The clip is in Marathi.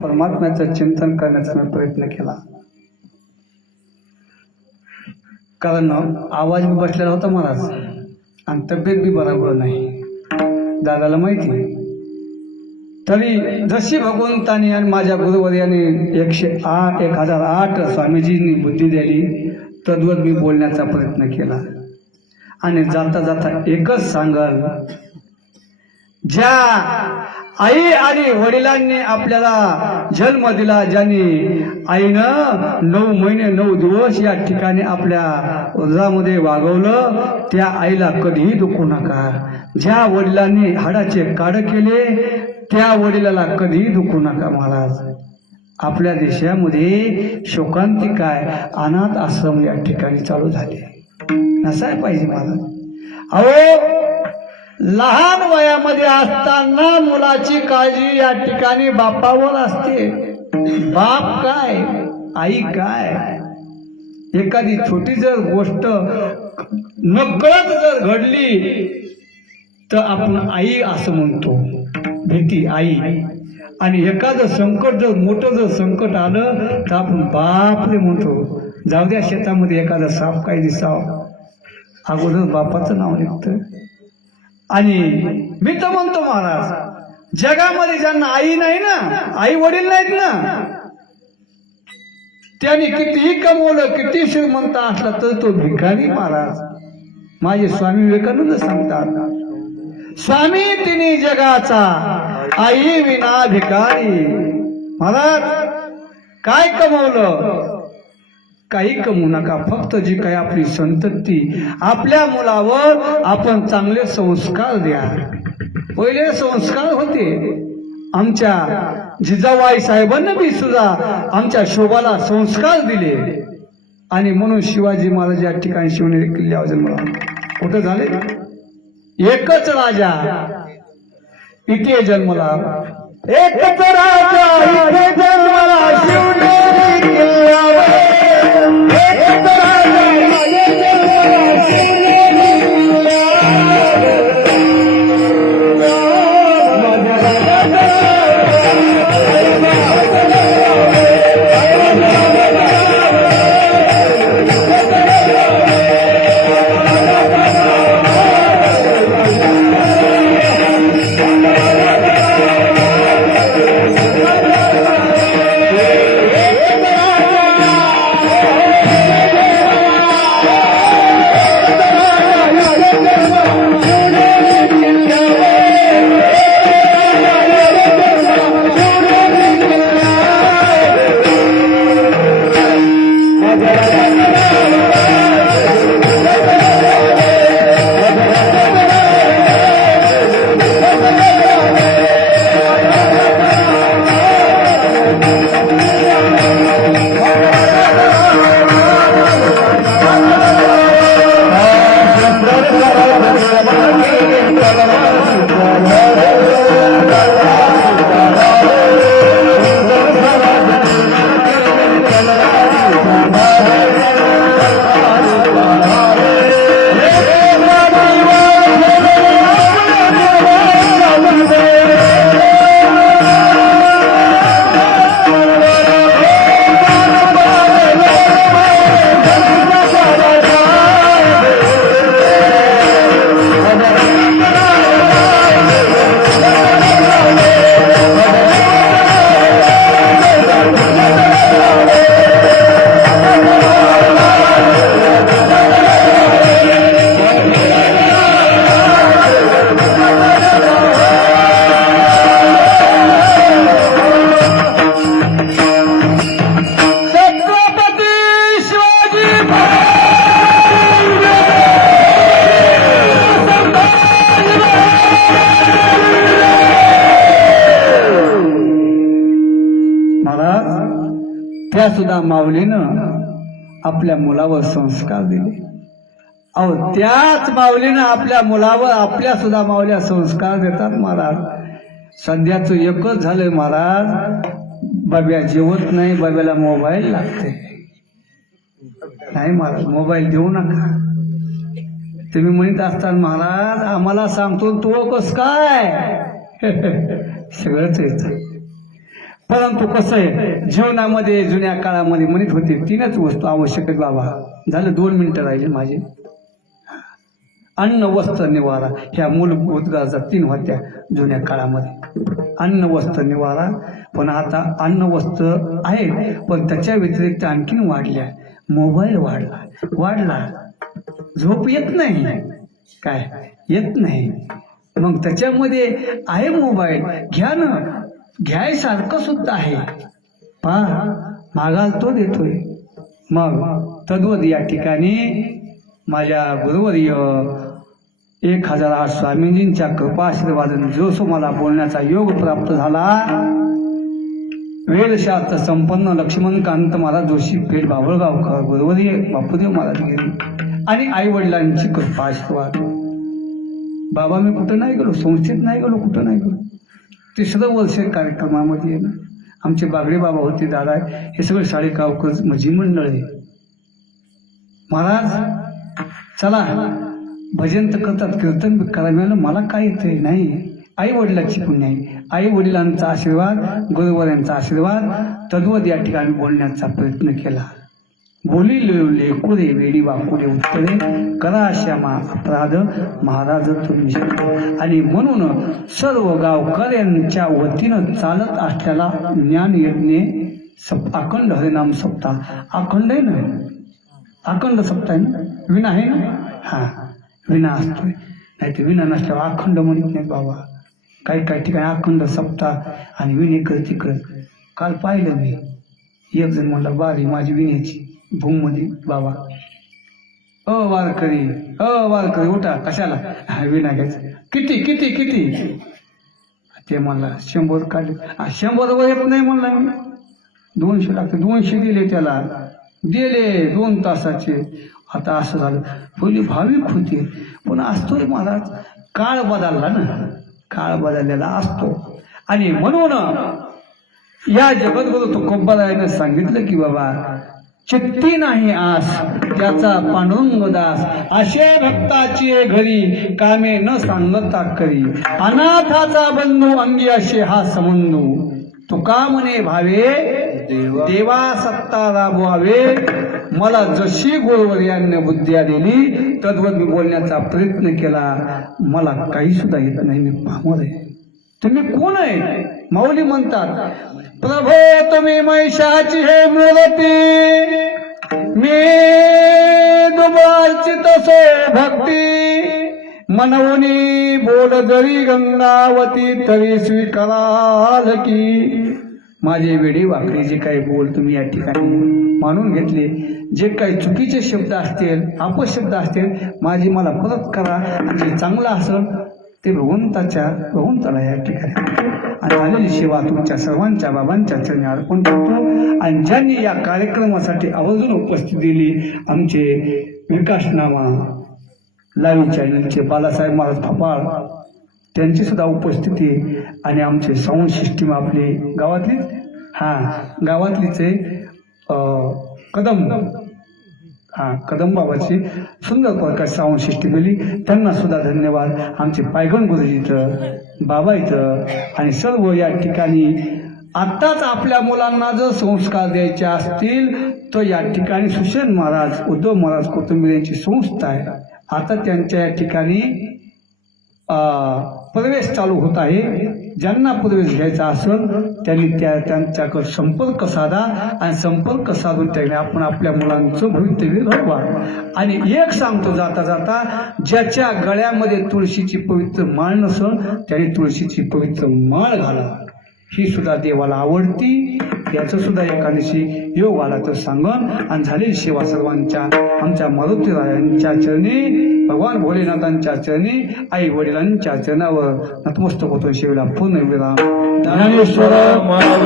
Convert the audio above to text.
परमात्म्याचं चिंतन करण्याचा मी प्रयत्न केला. कारण आवाज बी बसलेला होता महाराज आणि तब्येत बी बरोबर नाही, दादाला माहिती. तरी जशी भगवंतानी आणि माझ्या गुरुवर्याने 1008 स्वामीजींनी बुद्धी दिली तद्वत मी बोलण्याचा प्रयत्न केला. आणि जाता जाता एकच सांगाल, ज्या आई आणि वडिलांनी आपल्याला जन्म दिला, ज्यांनी आईनं 9 महिने 9 दिवस या ठिकाणी आपल्या उदरामध्ये वागवलं, त्या आईला कधीही दुखू नका. ज्या वडिलांनी हाडाचे काढ केले त्या वडिलाला कधीही दुखू नका. महाराज, आपल्या देशामध्ये शोकांतिका अनाथ आश्रम या ठिकाणी चालू झाले, नसाय पाहिजे महाराज. अहो, लहान वयामध्ये असताना मुलाची काळजी या ठिकाणी बापावर असते. बाप काय, आई काय. एखादी छोटी जर गोष्ट नकळत जर घडली तर आपण आई असं म्हणतो, भीती आई. आणि एखादं संकट जर मोठं जर संकट आलं तर आपण बापरे म्हणतो. जाऊ द्या, शेतामध्ये एखादा साप काय दिसावं, अगोदर बापाचं नाव निघतं. आणि मी तर म्हणतो महाराज, जगामध्ये ज्यांना आई नाही ना, आई वडील नाहीत ना, त्यांनी कितीही कमवलं, किती श्रीमंत असला तर तो भिकारी. महाराज, माझे स्वामी विवेकानंद सांगतात, स्वामी तिन्ही जगाचा, आई विना भिकारी. महाराज, काय कमवलं, काही कमवू नका. फक्त जी काही आपली संतती, आपल्या मुलावर आपण चांगले संस्कार द्या. पहिले संस्कार होते आमच्या जिजाबाई साहेबांना बी सुद्धा आमच्या शोभाला संस्कार दिले. आणि म्हणून शिवाजी महाराज या ठिकाणी शिवनेरी किल्ल्यावर जन्मला. कुठं झाले, एकच राजा इथे जन्मला, एकच राजा इथे जन्मला, शिवनेरी किल्ल्यावर. त्या सुद्धा माऊलीनं आपल्या मुलावर संस्कार दिले. अहो, त्याच माऊलीनं आपल्या मुलावर, आपल्या सुद्धा माऊल्या संस्कार देतात. महाराज, सध्याच एकच झालंय महाराज, बाब्या जेवत नाही, बाब्याला मोबाईल लागते. नाही महाराज, मोबाईल देऊ नका. तुम्ही म्हणत असताना महाराज आम्हाला सांगतो तो कस काय सगळंच येतं. परंतु कसं आहे, जीवनामध्ये जुन्या काळामध्ये म्हणत होते तीनच वस्तू आवश्यक आहेत बाबा. झालं 2 मिनिटं राहिले माझे. अन्न वस्त्र निवारा ह्या मूलभूत गरजा 3 होत्या जुन्या काळामध्ये. अन्न वस्त्र निवारा. पण आता अन्न वस्त्र आहे, पण त्याच्या व्यतिरिक्त आणखीन वाढल्या. मोबाईल वाढला. झोप येत नाही, काय येत नाही. मग त्याच्यामध्ये आहे मोबाईल, घ्या ना, घ्यायसारखं सुद्धा आहे. पहा, मागाल तो देतोय. मग तद्वत या ठिकाणी माझ्या गुरुवर्य 1008 स्वामीजींच्या कृपा आशीर्वादाने जो मला बोलण्याचा योग प्राप्त झाला, वेदशास्त्र संपन्न लक्ष्मणकांत महाराज जोशी पेठ बाभळगावकर गुरुवर्य बापूदेव महाराज गेले आणि आई वडिलांची कृपा आशीर्वाद. बाबा मी कुठं नाही गेलो, संस्थेत नाही गेलो, कुठं नाही गेलो. 3रं वर्ष कार्यक्रमामध्ये आहे ना, आमचे बागडे बाबा होते, दादा, हे सगळे शाळेगावकर माझी मंडळ आहे. महाराज चला भजन तर करतात, कीर्तन करायला मला काय येते नाही. आई वडिलांची पुण्य आहे. आई वडिलांचा आशीर्वाद, गुरुवारांचा आशीर्वाद, तद्वत या ठिकाणी बोलण्याचा प्रयत्न केला. बोली लेकुरे वेडी वाकुरे उत्तरे करा श्यामा अपराध महाराज तुम्ही. आणि म्हणून सर्व गावकऱ्यांच्या वतीनं चालत असलेला ज्ञान यज्ञ अखंड हरिनाम सप्ताह. अखंड आहे ना, अखंड सप्ताह आहे ना, विना आहे ना, हा विना असतोय. नाही तर विना नसल्यावर अखंड म्हणत नाही बाबा. काही काही ठिकाणी अखंड सप्ताह आणि विणे करती करत. काल पाहिलं मी, एक जण म्हणला बारी माझी विण्याची भूममध्ये बाबा. वारकरी उठा, कशाला विना घ्यायचं. किती किती किती ते म्हणला 100 काढले. 100 वर येत नाही म्हणला मी. 200 लागते. 200 दिले त्याला, दिले 2 तासाचे. आता असं झालं, पहिली भाविक होते पण असतोय महाराज. काळ बदलला ना, काळ बदललेला असतो. आणि म्हणून या जगद्गुरु तुकोबारायानं सांगितलं की बाबा चित्ती नाही आस त्याचा पांडुरंग दास. अशा भक्ताची घरी कामे न सांगता करी. अनाथाचा बंधू अंगी असे हा संबंधू. तुका म्हणे भावे देवा सत्ता राबवावे. मला जशी गुरुवर्यांनी बुद्ध्या दिली तद्वत मी बोलण्याचा प्रयत्न केला. मला काही सुद्धा येत नाही, मी पामर आहे. तुम्ही कोण आहे? माऊली म्हणतात, प्रभो तुम्ही महिषाची हे मूर्ती, मी दुबारची तसे भक्ती. मनवनी बोल जरी गंगावती तरी स्वीकाराल की. माझे वेडी वाकडे जे काही बोल तुम्ही या ठिकाणी मानून घेतले, जे काही चुकीचे शब्द असतील, अपशब्द असतील, माझी मला परत करा. जे चांगलं असेल ते भगवंताला या ठिकाणी आणि झालेली सेवा तुमच्या सर्वांच्या बाबांच्या चरणी अर्पण करतो. आणि ज्यांनी या कार्यक्रमासाठी आवर्जून उपस्थिती दिली, आमचे विकासनामा लाईव्ह चॅनलचे बालासाहेब महाराज फापाळ, त्यांची सुद्धा उपस्थिती. आणि आमचे साऊंड सिस्टीम आपली गावातलीच आहे कदम बाबाची सुंदर प्रकाश साऊंड सिस्टीम दिली, त्यांना सुद्धा धन्यवाद. आमचे पायगण गुरुजीचं, बाबाईचं आणि सर्व या ठिकाणी. आत्ताच आपल्या मुलांना जर संस्कार द्यायचे असतील तर या ठिकाणी सुशेन महाराज, उद्धव महाराज कुटुंबीय यांची संस्था आहे. आता त्यांच्या या ठिकाणी प्रवेश चालू होत आहे. ज्यांना प्रवेश घ्यायचा असेल त्यांनी त्यांच्याकडे संपर्क साधा आणि संपर्क साधून त्याने आपण आपल्या मुलांचं भवितव्य घडवा. आणि एक सांगतो जाता जाता, ज्याच्या गळ्यामध्ये तुळशीची पवित्र माळ नसेल त्याने तुळशीची पवित्र माळ घाला. ही सुद्धा देवाला आवडती. याचं सुद्धा एकादशी योग आला तर सांगन. आणि झालेली सेवा सर्वांच्या आमच्या मारुतीरायांच्या चरणी, भगवान भोलेनाथांच्या चरणी, आई वडिलांच्या चरणावर नतमस्तक होतो. शिवला पूर्ण विराम. ज्ञानेश्वर महाराज